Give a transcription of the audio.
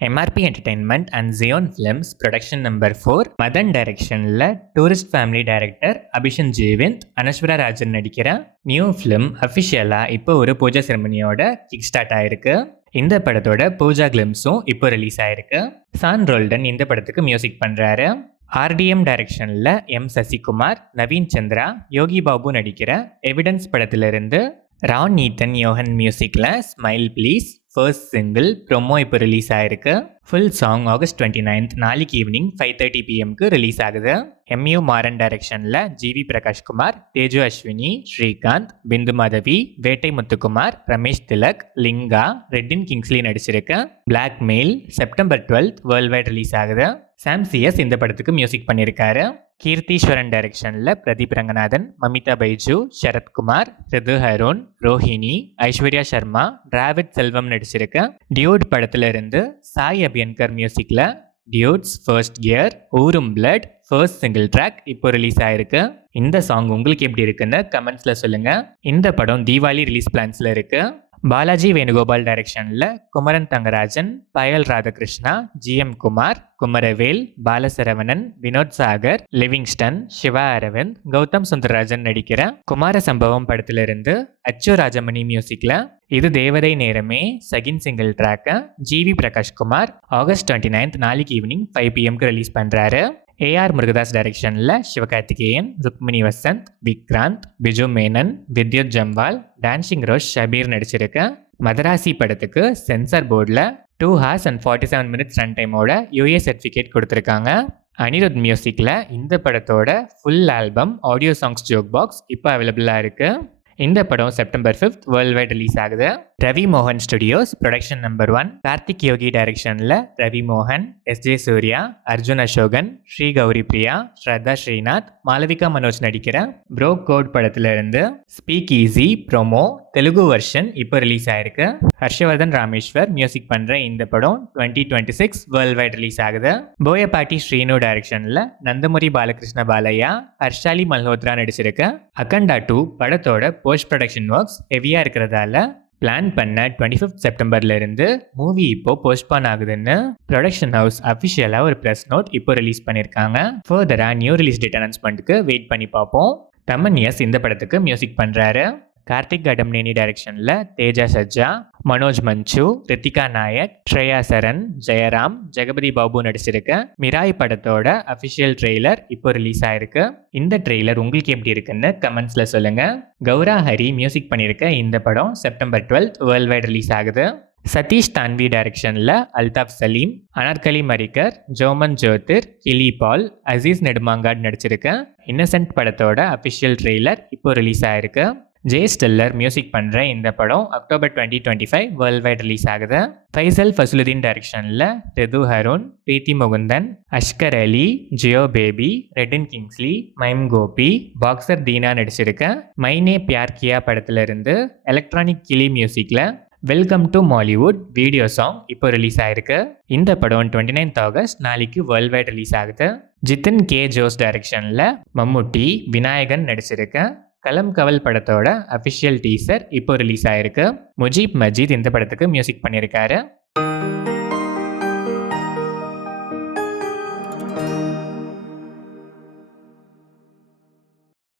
MRP Entertainment and Zion Films Production Number 4 Madan டைரக்ஷனில் tourist family director அபிஷன் Jeevinth Anaswara Rajan நடிக்கிற new film அஃபிஷியலாக இப்போ ஒரு பூஜா செரமனியோட கிக் ஸ்டார்ட் ஆயிருக்கு. இந்த படத்தோட பூஜா கிளிம்ஸும் இப்போ ரிலீஸ் ஆயிருக்கு. சான் ரோல்டன் இந்த படத்துக்கு மியூசிக் பண்ணுறாரு. RDM டைரக்ஷனில் M சசிகுமார், நவீன் சந்திரா, யோகி பாபு நடிக்கிற எவிடன்ஸ் படத்திலிருந்து ரான் நீத்தன் யோகன் மியூசிக்கில் smile please first single promo இப்போ ரிலீஸ் ஆயிருக்கு. ஃபுல் சாங் August 29 நாளைக்கு ஈவினிங் 5:30 PM ரிலீஸ் ஆகுது. MU மாறன் டைரக்ஷனில் GV பிரகாஷ்குமார், தேஜு அஸ்வினி, ஸ்ரீகாந்த், பிந்து மாதவி, வேட்டை முத்துக்குமார், ரமேஷ் திலக், லிங்கா, ரெட்டின் கிங்ஸ்லி நடிச்சிருக்கு. Blackmail September 12 world wide release ஆகுது. சாம் CS இந்த படத்துக்கு மியூசிக் பண்ணியிருக்காரு. கீர்த்தீஸ்வரன் டைரக்ஷனில் பிரதீப் ரங்கநாதன், மமிதா பைஜு, சரத்குமார், ரிது ஹரோன், ரோஹிணி, ஐஸ்வர்யா சர்மா, டிராவிட் செல்வம் நடிச்சிருக்க. டியூட் படத்துல இருந்து சாய் அபியன்கர் மியூசிக்ல டியூட்ஸ் ஃபர்ஸ்ட் கியர் ஊரும் பிளட் ஃபர்ஸ்ட் சிங்கிள் ட்ராக் இப்போ ரிலீஸ் ஆயிருக்கு. இந்த சாங் உங்களுக்கு எப்படி இருக்குன்னு கமெண்ட்ஸ்ல சொல்லுங்க. இந்த படம் தீபாவளி ரிலீஸ் பிளான்ஸ்ல இருக்கு. பாலாஜி வேணுகோபால் டைரக்ஷனில் குமரன் தங்கராஜன், பயல் ராதாகிருஷ்ணா, GM குமார், குமரவேல், பாலசரவணன், வினோத் சாகர், லிவிங்ஸ்டன், சிவா அரவிந்த், கௌதம் சுந்தரராஜன் நடிக்கிற குமார சம்பவம் படத்திலிருந்து அச்சு ராஜமணி மியூசிக்ல இது தேவதை நேரமே செகண்ட் சிங்கிள் ட்ராக்கை GV பிரகாஷ்குமார் August 29 நாளைக்கு ஈவினிங் 5 PM ரிலீஸ் பண்றாரு. AR முருகதாஸ் டைரக்ஷனில் சிவகார்த்திகேயன், ருக்மிணி வசந்த், விக்ராந்த், பிஜு மேனன், வித்யுத் ஜம்வால், டான்சிங் ரோஷ் ஷபீர் நடிச்சிருக்க மதராசி படத்துக்கு சென்சார் போர்டில் 2 hours and 47 minutes ரன் டைமோட UA சர்டிஃபிகேட் கொடுத்துருக்காங்க. அனிருத் மியூசிக்கில் இந்த படத்தோட full album audio songs jukebox இப்போ அவைலபிளாக இருக்குது. இந்த படம் செப்டம்பர் 5 வேர்ல்ட் வைட் ரிலீஸ் ஆகுது. ரவி மோகன் ஸ்டுடியோஸ் ப்ரொடக்ஷன் நம்பர் 1 கார்த்திக் யோகி டைரக்ஷனில் ரவி மோகன், SJ சூர்யா, அர்ஜுன் அசோகன், ஸ்ரீ கௌரி பிரியா, ஸ்ரத்தா ஸ்ரீநாத், மாளவிகா மனோஜ் நடிக்கிற ப்ரோ கோட் படத்துல இருந்து speak easy promo Telugu version இப்போ ரிலீஸ் ஆயிருக்கு. ஹர்ஷவர்தன் ராமேஸ்வர் மியூசிக் பண்ற இந்த படம் 2026 வேர்ல்ட் வைட் ரிலீஸ் ஆகுது. போயபாட்டி ஸ்ரீனு டைரக்ஷன்ல நந்தமுரி பாலகிருஷ்ண பாலையா, ஹர்ஷாலி மல்ஹோத்ரா நடிச்சிருக்க அகண்டா 2 படத்தோட போஸ்ட் ப்ரொடக்ஷன் ஒர்க்ஸ் ஹெவியா இருக்கிறதால பிளான் பண்ண 25 செப்டம்பர்ல இருந்து மூவி இப்போ போஸ்ட்பான் ஆகுதுன்னு ப்ரொடக்ஷன் ஹவுஸ் அஃபிஷியலா ஒரு ப்ரெஸ் நோட் இப்போ ரிலீஸ் பண்ணியிருக்காங்க. ஃபர்தரா நியூ ரிலீஸ் டேட் அனௌன்ஸ்மெண்ட்டுக்கு வெயிட் பண்ணி பார்ப்போம். தமன் எஸ் இந்த படத்துக்கு மியூசிக் பண்றாரு. கார்த்திக் கடம்னேனி டைரக்ஷனில் தேஜா சஜ்ஜா, மனோஜ் மஞ்சு, ரித்திகா நாயக், ஸ்ரேயா சரண், ஜெயராம், ஜெகபதி பாபு நடிச்சிருக்க மிராய் படத்தோட அஃபிஷியல் ட்ரெய்லர் இப்போ ரிலீஸ் ஆயிருக்கு. இந்த ட்ரெய்லர் உங்களுக்கு எப்படி இருக்குன்னு கமெண்ட்ஸ்ல சொல்லுங்க. கௌரா ஹரி மியூசிக் பண்ணியிருக்க இந்த படம் செப்டம்பர் 12 வேர்ல்ட் வைட் ரிலீஸ் ஆகுது. சதீஷ் தான்வி டைரக்ஷனில் அல்தாப் சலீம், அனார்கலி மரிக்கர், ஜோமன் ஜோதிர், கிலி பால், அசீஸ் நெடுமாங்காட் நடிச்சிருக்க இன்னசென்ட் படத்தோட அஃபிஷியல் ட்ரெய்லர் இப்போ ரிலீஸ் ஆயிருக்கு. ஜே ஸ்டெல்லர் மியூசிக் பண்ணுற இந்த படம் அக்டோபர் 2025 வேர்ல்ட் வைட் ரிலீஸ் ஆகுது. ஃபைசல் ஃபசுலுதீன் டைரக்ஷனில் ரிது ஹருண், பிரீத்தி முகுந்தன், அஷ்கர் அலி, ஜியோ பேபி, ரெட்டின் கிங்ஸ்லி, மைம் கோபி, பாக்ஸர் தீனா நடிச்சிருக்க மைனே பியார் கியா படத்துல இருந்து எலக்ட்ரானிக் கிளி மியூசிக்ல welcome to Mollywood video song இப்போ ரிலீஸ் ஆயிருக்கு. இந்த படம் 29 ஆகஸ்ட் நாளைக்கு வேர்ல்ட் வைட் ரிலீஸ் ஆகுது. ஜித்தின் கே ஜோஸ் டைரக்ஷனில் மம்முட்டி, விநாயகன் நடிச்சிருக்க கலம் கவல் படத்தோட அஃபிஷியல் டீசர் இப்போ ரிலீஸ் ஆயிருக்கு. முஜீப் மஜீத் இந்த படத்துக்கு மியூசிக் பண்ணியிருக்காரு.